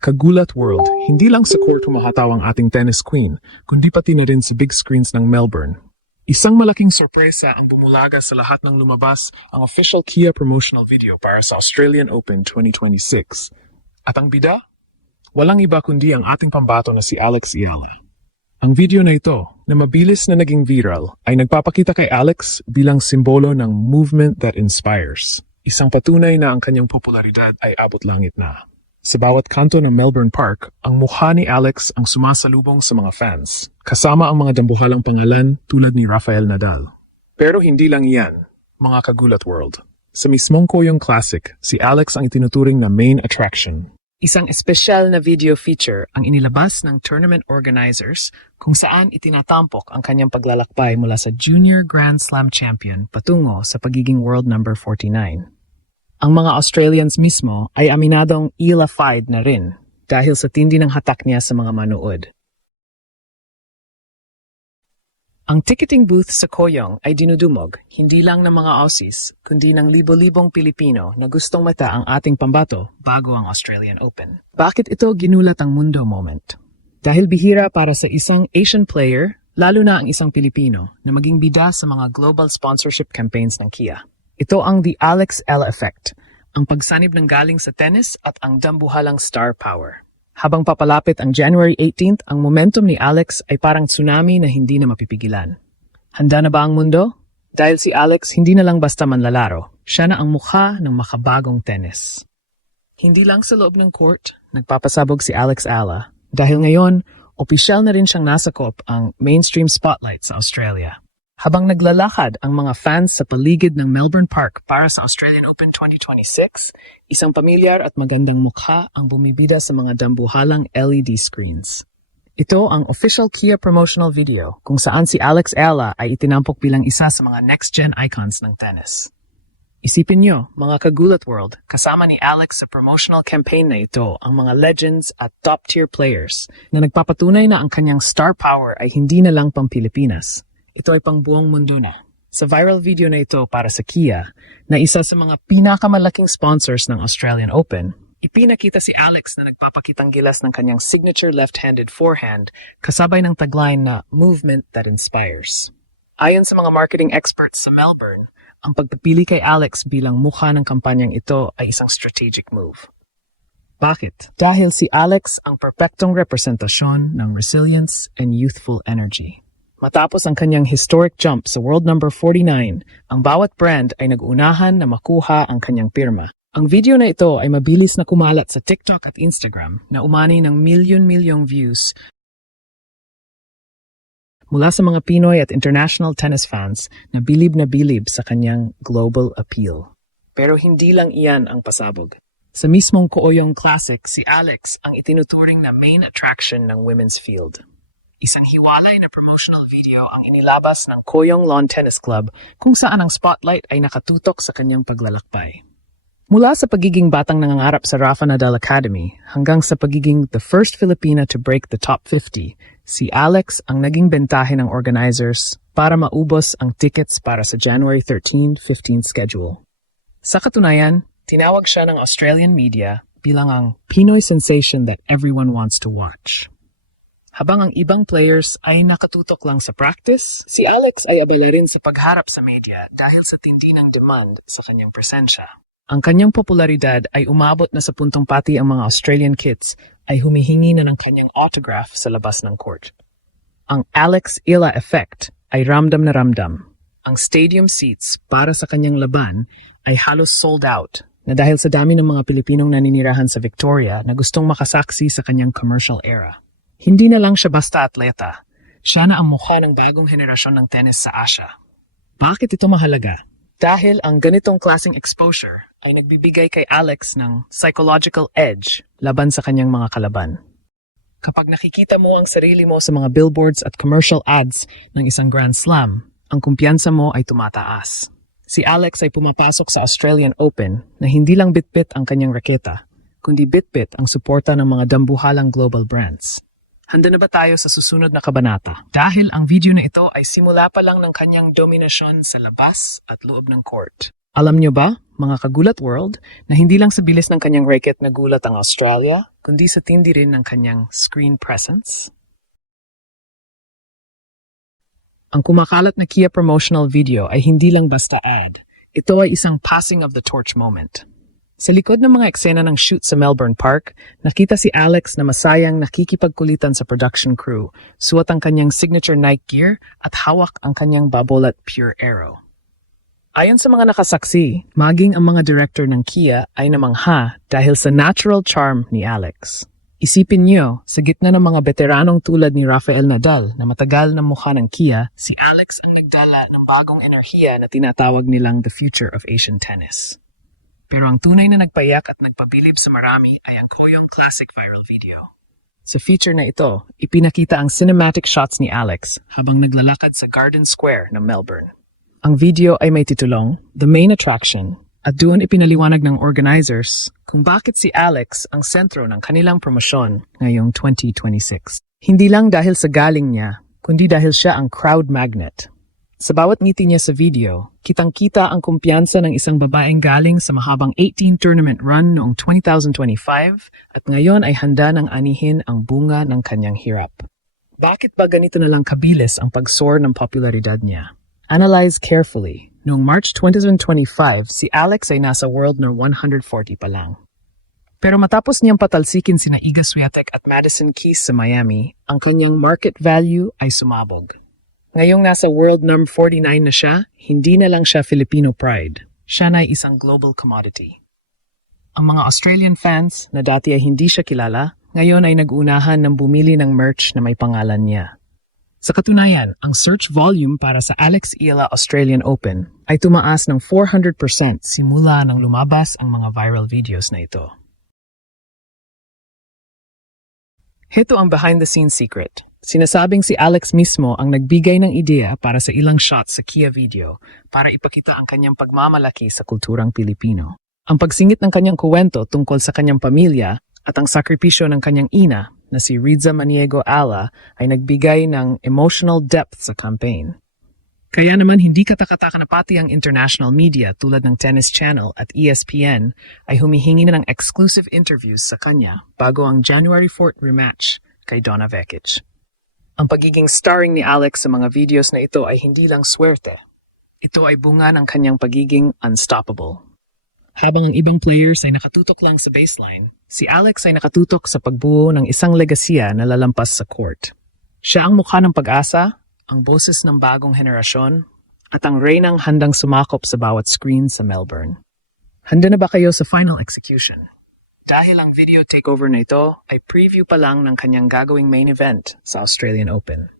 Kagulat World, hindi lang sa court humahataw ang ating tennis queen, kundi pati na rin sa big screens ng Melbourne. Isang malaking sorpresa ang bumulaga sa lahat ng lumabas ang official Kia promotional video para sa Australian Open 2026. At ang bida? Walang iba kundi ang ating pambato na si Alex Eala. Ang video na ito, na mabilis na naging viral, ay nagpapakita kay Alex bilang simbolo ng movement that inspires. Isang patunay na ang kanyang popularidad ay abot langit na. Sa bawat kanto ng Melbourne Park, ang mukha ni Alex ang sumasalubong sa mga fans, kasama ang mga dambuhalang pangalan tulad ni Rafael Nadal. Pero hindi lang iyan, mga Kagulat World. Sa mismong Koyong Classic, si Alex ang itinuturing na main attraction. Isang espesyal na video feature ang inilabas ng tournament organizers kung saan itinatampok ang kanyang paglalakbay mula sa Junior Grand Slam champion patungo sa pagiging world number 49. Ang mga Australians mismo ay aminadong Eala-fied na rin dahil sa tindi ng hatak niya sa mga manood. Ang ticketing booth sa Koyong ay dinudumog hindi lang ng mga Aussies kundi ng libo-libong Pilipino na gustong mata ang ating pambato bago ang Australian Open. Bakit ito ginulat ang mundo moment? Dahil bihira para sa isang Asian player, lalo na ang isang Pilipino, na maging bida sa mga global sponsorship campaigns ng Kia. Ito ang The Alex Eala Effect, ang pagsanib ng galing sa tennis at ang dambuhalang star power. Habang papalapit ang January 18th, ang momentum ni Alex ay parang tsunami na hindi na mapipigilan. Handa na ba ang mundo? Dahil si Alex hindi na lang basta manlalaro, siya na ang mukha ng makabagong tennis. Hindi lang sa loob ng court, nagpapasabog si Alex Eala, dahil ngayon, opisyal na rin siyang nasakop ang mainstream spotlight sa Australia. Habang naglalakad ang mga fans sa paligid ng Melbourne Park para sa Australian Open 2026, isang pamilyar at magandang mukha ang bumibida sa mga dambuhalang LED screens. Ito ang official Kia promotional video kung saan si Alex Eala ay itinampok bilang isa sa mga next-gen icons ng tennis. Isipin nyo, mga Kagulat World, kasama ni Alex sa promotional campaign na ito ang mga legends at top-tier players na nagpapatunay na ang kanyang star power ay hindi na lang pang Pilipinas. Ito ay pang buong mundo na. Sa viral video na ito para sa Kia, na isa sa mga pinakamalaking sponsors ng Australian Open, ipinakita si Alex na nagpapakitang gilas ng kanyang signature left-handed forehand kasabay ng tagline na movement that inspires. Ayon sa mga marketing experts sa Melbourne, ang pagpipili kay Alex bilang mukha ng kampanyang ito ay isang strategic move. Bakit? Dahil si Alex ang perpektong representasyon ng resilience and youthful energy. Matapos ang kanyang historic jump sa world number 49, ang bawat brand ay nag-unahan na makuha ang kanyang pirma. Ang video na ito ay mabilis na kumalat sa TikTok at Instagram na umani ng milyon-milyong views mula sa mga Pinoy at international tennis fans na bilib sa kanyang global appeal. Pero hindi lang iyan ang pasabog. Sa mismong Koyong Classic, si Alex ang itinuturing na main attraction ng women's field. Isang hiwalay na promotional video ang inilabas ng Koyong Lawn Tennis Club kung saan ang spotlight ay nakatutok sa kanyang paglalakbay. Mula sa pagiging batang nangangarap sa Rafa Nadal Academy hanggang sa pagiging the first Filipina to break the top 50, si Alex ang naging bentahe ng organizers para maubos ang tickets para sa January 13-15 schedule. Sa katunayan, tinawag siya ng Australian media bilang ang Pinoy sensation that everyone wants to watch. Habang ang ibang players ay nakatutok lang sa practice, si Alex ay abala rin sa pagharap sa media dahil sa tindi ng demand sa kanyang presensya. Ang kanyang popularidad ay umabot na sa puntong pati ang mga Australian kids ay humihingi na ng kanyang autograph sa labas ng court. Ang Alex Eala Effect ay ramdam na ramdam. Ang stadium seats para sa kanyang laban ay halos sold out na dahil sa dami ng mga Pilipinong naninirahan sa Victoria na gustong makasaksi sa kanyang commercial era. Hindi na lang siya basta atleta, siya na ang mukha ng bagong henerasyon ng tennis sa Asia. Bakit ito mahalaga? Dahil ang ganitong klaseng exposure ay nagbibigay kay Alex ng psychological edge laban sa kanyang mga kalaban. Kapag nakikita mo ang sarili mo sa mga billboards at commercial ads ng isang Grand Slam, ang kumpiyansa mo ay tumataas. Si Alex ay pumapasok sa Australian Open na hindi lang bitbit ang kanyang raketa, kundi bitbit ang suporta ng mga dambuhalang global brands. Handa na ba tayo sa susunod na kabanata? Dahil ang video na ito ay simula pa lang ng kanyang dominasyon sa labas at loob ng court. Alam nyo ba, mga kagulat world, na hindi lang sa bilis ng kanyang racket nagulat ang Australia, kundi sa tindi rin ng kanyang screen presence. Ang kumakalat na Kia promotional video ay hindi lang basta ad. Ito ay isang passing of the torch moment. Sa likod ng mga eksena ng shoot sa Melbourne Park, nakita si Alex na masayang nakikipagkulitan sa production crew, suot ang kanyang signature Nike gear at hawak ang kanyang Babolat Pure Aero. Ayon sa mga nakasaksi, maging ang mga director ng Kia ay namangha dahil sa natural charm ni Alex. Isipin niyo, sa gitna ng mga veteranong tulad ni Rafael Nadal na matagal na mukha ng Kia, si Alex ang nagdala ng bagong enerhiya na tinatawag nilang the future of Asian tennis. Pero ang tunay na nagpayak at nagpabilib sa marami ay ang Koyong Classic viral video. Sa feature na ito, ipinakita ang cinematic shots ni Alex habang naglalakad sa Garden Square ng Melbourne. Ang video ay may titulong, The Main Attraction, at doon ipinaliwanag ng organizers kung bakit si Alex ang sentro ng kanilang promosyon ngayong 2026. Hindi lang dahil sa galing niya, kundi dahil siya ang crowd magnet. Sa bawat ngiti niya sa video, kitang-kita ang kumpiyansa ng isang babaeng galing sa mahabang 18 tournament run noong 2025 at ngayon ay handa ng anihin ang bunga ng kanyang hirap. Bakit ba ganito na lang kabilis ang pag-soar ng popularidad niya? Analyze carefully. Noong March 2025, si Alex ay nasa world number 140 pa lang. Pero matapos niyang patalsikin sina Iga Swiatek at Madison Keys sa Miami, ang kanyang market value ay sumabog. Ngayong nasa world number 49 na siya, hindi na lang siya Filipino pride. Siya na ay isang global commodity. Ang mga Australian fans na dati ay hindi siya kilala, ngayon ay nag-unahan ng bumili ng merch na may pangalan niya. Sa katunayan, ang search volume para sa Alex Iala Australian Open ay tumaas ng 400% simula nang lumabas ang mga viral videos na ito. Heto ang behind-the-scenes secret. Sinasabing si Alex mismo ang nagbigay ng ideya para sa ilang shots sa Kia video para ipakita ang kanyang pagmamalaki sa kulturang Pilipino. Ang pagsingit ng kanyang kuwento tungkol sa kanyang pamilya at ang sakripisyo ng kanyang ina na si Riza Maniego Ala ay nagbigay ng emotional depth sa campaign. Kaya naman hindi katakataka na pati ang international media tulad ng Tennis Channel at ESPN ay humihingi na ng exclusive interviews sa kanya bago ang January 4th rematch kay Donna Vekic. Ang pagiging starring ni Alex sa mga videos na ito ay hindi lang swerte. Ito ay bunga ng kanyang pagiging unstoppable. Habang ang ibang players ay nakatutok lang sa baseline, si Alex ay nakatutok sa pagbuo ng isang legasiya na lalampas sa court. Siya ang mukha ng pag-asa, ang boses ng bagong henerasyon, at ang reynang handang sumakop sa bawat screen sa Melbourne. Handa na ba kayo sa final execution? Dahil ang video takeover na ito ay preview pa lang ng kanyang gagawing main event sa Australian Open.